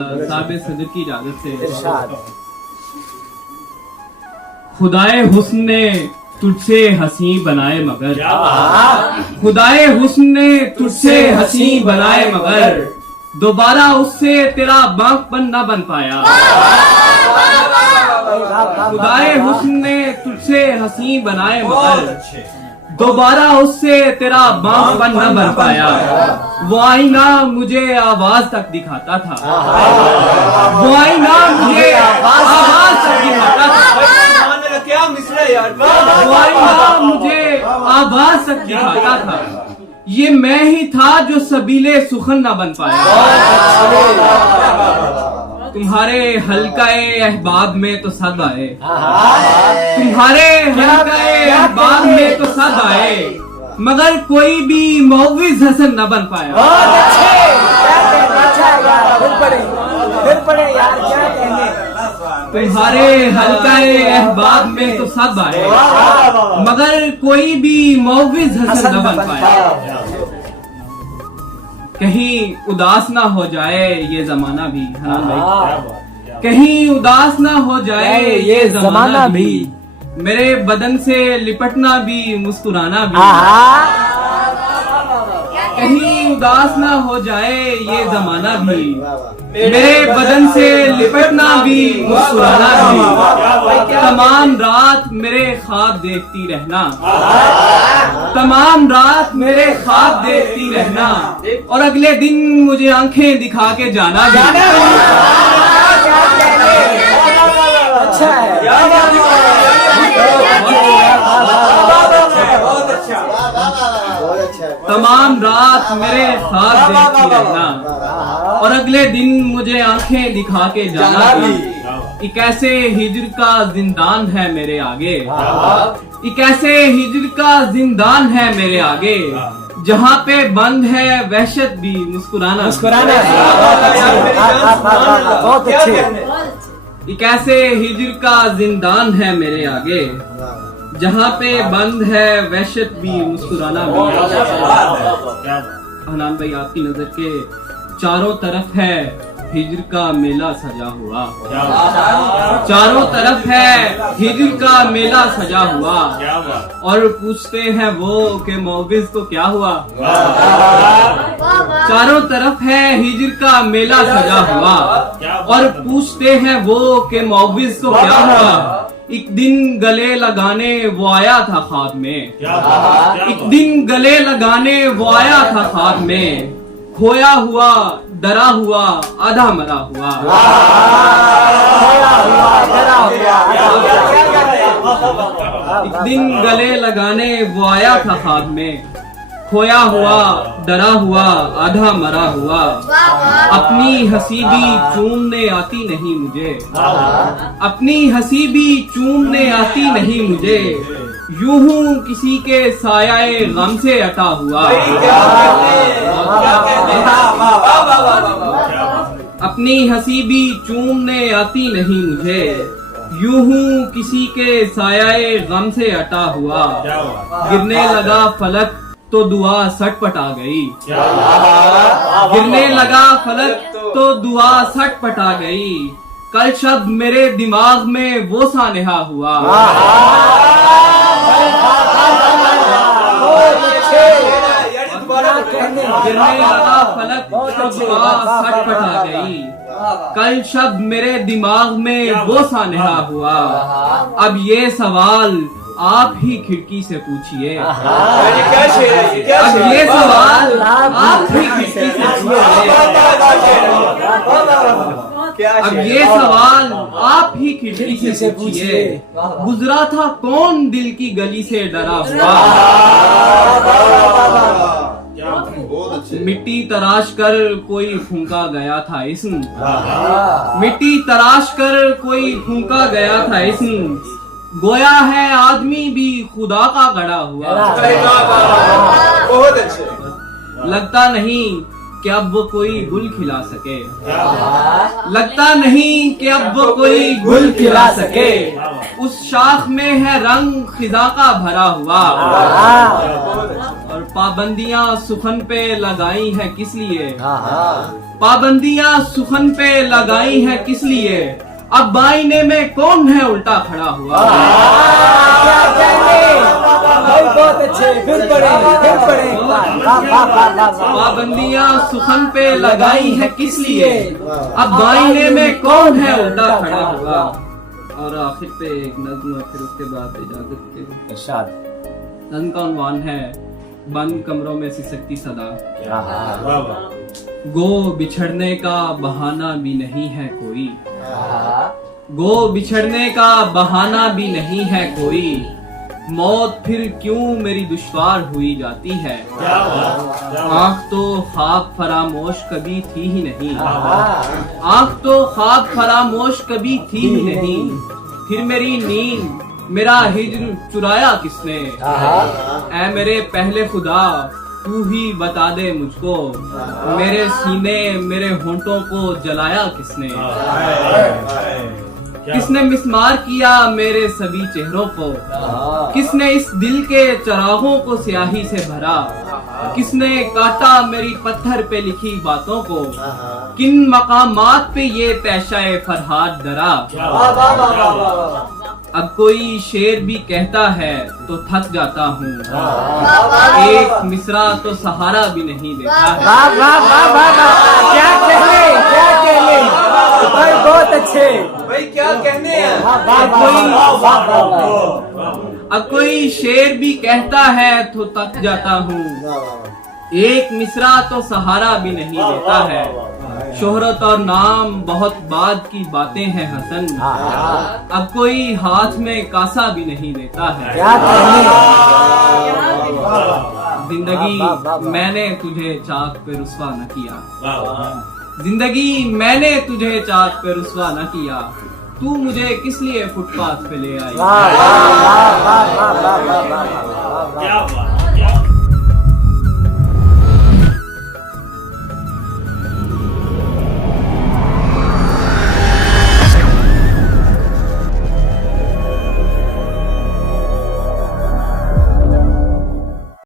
साहब सदर की इजाजत से खुदाए हुस्न ने तुझसे हंसी बनाए मगर, खुदाए हुस्न ने तुझसे हंसी बनाए मगर दोबारा उससे तेरा बांकपन न बन पाया। खुदाए हुस्न ने तुझसे हंसी बनाए मगर दोबारा उससे तेरा बांकपन न बन पाया। वो आईना मुझे आवाज तक दिखाता था, वो आईना मुझे आवाज तक दिखाता था, क्या मिसरा यार, वो आईना मुझे आवाज तक दिखाता था। ये मैं ही था जो सबीले सुखन न बन पाया। तुम्हारे हल्काए अहबाब में तो सद आए, तुम्हारे हल्काए अहबाब में तो सद आए, मगर कोई भी मौविज हसन न बन पाया। तुम्हारे हल्काए अहबाब में तो सद आए, मगर कोई भी मौविज हसन न बन पाया। कहीं उदास ना हो जाए ये जमाना भी, हनान भाई, कहीं उदास ना हो जाए ये जमाना भी, मेरे बदन से लिपटना भी मुस्कुराना भी। कहीं उदास ना हो जाए ये जमाना भी, मेरे बदन से लिपटना भी मुस्कुराना भी। तमाम रात मेरे ख्वाब देखती रहना, तमाम रात मेरे ख्वाब देखती रहना, और अगले दिन मुझे आंखें दिखा के जाना भी। अच्छा है, तमाम रात मेरे ख्वाब देखती रहना, और अगले दिन मुझे आंखें दिखा के जाना भी। एक ऐसे हिजर का जिंदान है मेरे आगे, एक ऐसे हिजर का जिंदान है मेरे आगे, जहाँ पे बंद है वहशत भी मुस्कुराना। बहुत अच्छे। एक ऐसे हिजर का जिंदान है मेरे आगे, जहाँ पे बंद है वहशत भी मुस्कुराना भी। हनान भाई, आपकी नजर के चारों तरफ है हिजर का मेला सजा हुआ, चारों तरफ है हिजर का मेला सजा हुआ, और पूछते हैं वो कि मौविज को क्या हुआ। चारों तरफ है हिजर का मेला सजा हुआ, और पूछते हैं वो कि मौविज को क्या हुआ। एक दिन गले लगाने वो आया था ख्वाब में, एक दिन गले लगाने वो आया था ख्वाब में, खोया हुआ डरा हुआ आधा मरा हुआ। एक दिन गले लगाने वो आया था ख्वाब में, खोया हुआ डरा हुआ आधा मरा हुआ। अपनी हंसी भी चूमने आती नहीं मुझे, अपनी हंसी भी चूमने आती नहीं मुझे, यूं हूँ किसी के साये गम से अटा हुआ। अपनी हंसी भी चूमने आती नहीं मुझे, यूं हूँ किसी के साये गम से अटा हुआ। गिरने लगा फलक तो दुआ सटपट आ गई, गिरने लगा फलक तो दुआ सटपट आ गई। कल शब्द मेरे दिमाग में वो सानेहा हुआ। गिरने लगा फलक तो दुआ सटपट आ गई। कल शब्द मेरे दिमाग में वो सानेहा हुआ। अब ये सवाल आप ही खिड़की से पूछिए, अब ये सवाल आप ही खिड़की से पूछिए, अब ये सवाल आप ही खिड़की से पूछिए। गुजरा था कौन दिल की गली से डरा हुआ। मिट्टी तराश कर कोई फूंका गया था इस्म, मिट्टी तराश कर कोई फूंका गया था इस्म, गोया है आदमी भी खुदा का गढ़ा हुआ। बहुत अच्छे। लगता नहीं कि अब वो कोई गुल खिला सके, लगता नहीं कि अब वो कोई गुल खिला सके, उस शाख में है रंग खिजा का भरा हुआ। और पाबंदियां सुखन पे लगाई हैं किस लिए? पाबंदियां सुखन पे लगाई हैं किस लिए? अब आईने में कौन है उल्टा खड़ा हुआ? बहुत अच्छे, फिर पढ़े। पाबंदियां सुखन पे लगाई हैं किस लिए? अब आईने में कौन है उल्टा खड़ा हुआ? और आखिर पे एक नज्म है, फिर उसके बाद इजाजत के। नज्म का उन्वान है बंद कमरों में सिसकती सदा। गो बिछड़ने का बहाना भी नहीं है कोई। गो बिछड़ने का बहाना भी नहीं है कोई। मौत फिर क्यों मेरी दुश्वार हुई जाती है। आँख तो ख्वाब फरामोश कभी थी ही नहीं। आँख तो ख्वाब फरामोश कभी थी ही नहीं। फिर मेरी नींद मेरा हिज्र चुराया किसने? ऐ मेरे पहले खुदा तू ही बता दे मुझको, मेरे सीने मेरे होंठों को जलाया किसने? किसने मिस्मार किया मेरे सभी चेहरों को? किसने इस दिल के चरागों को स्याही से भरा? किसने काटा मेरी पत्थर पे लिखी बातों को? किन मकामात पे ये पेशाए फरहाद डरा? अब कोई शेर भी कहता है तो थक जाता हूँ। एक मिसरा तो सहारा भी नहीं देता है। क्या कहने भाई, बहुत अच्छे भाई क्या कहने हैं। अब कोई शेर भी कहता है तो थक जाता हूँ। एक मिसरा तो सहारा भी नहीं देता है। शोहरत और नाम बहुत बाद की बातें हैं हसन। अब कोई हाथ में कासा भी नहीं देता है। जिंदगी मैंने तुझे चाक पे रुस्वा न किया। जिंदगी मैंने तुझे चाक पे रुस्वा न किया। तू मुझे किस लिए फुटपाथ पे ले आई?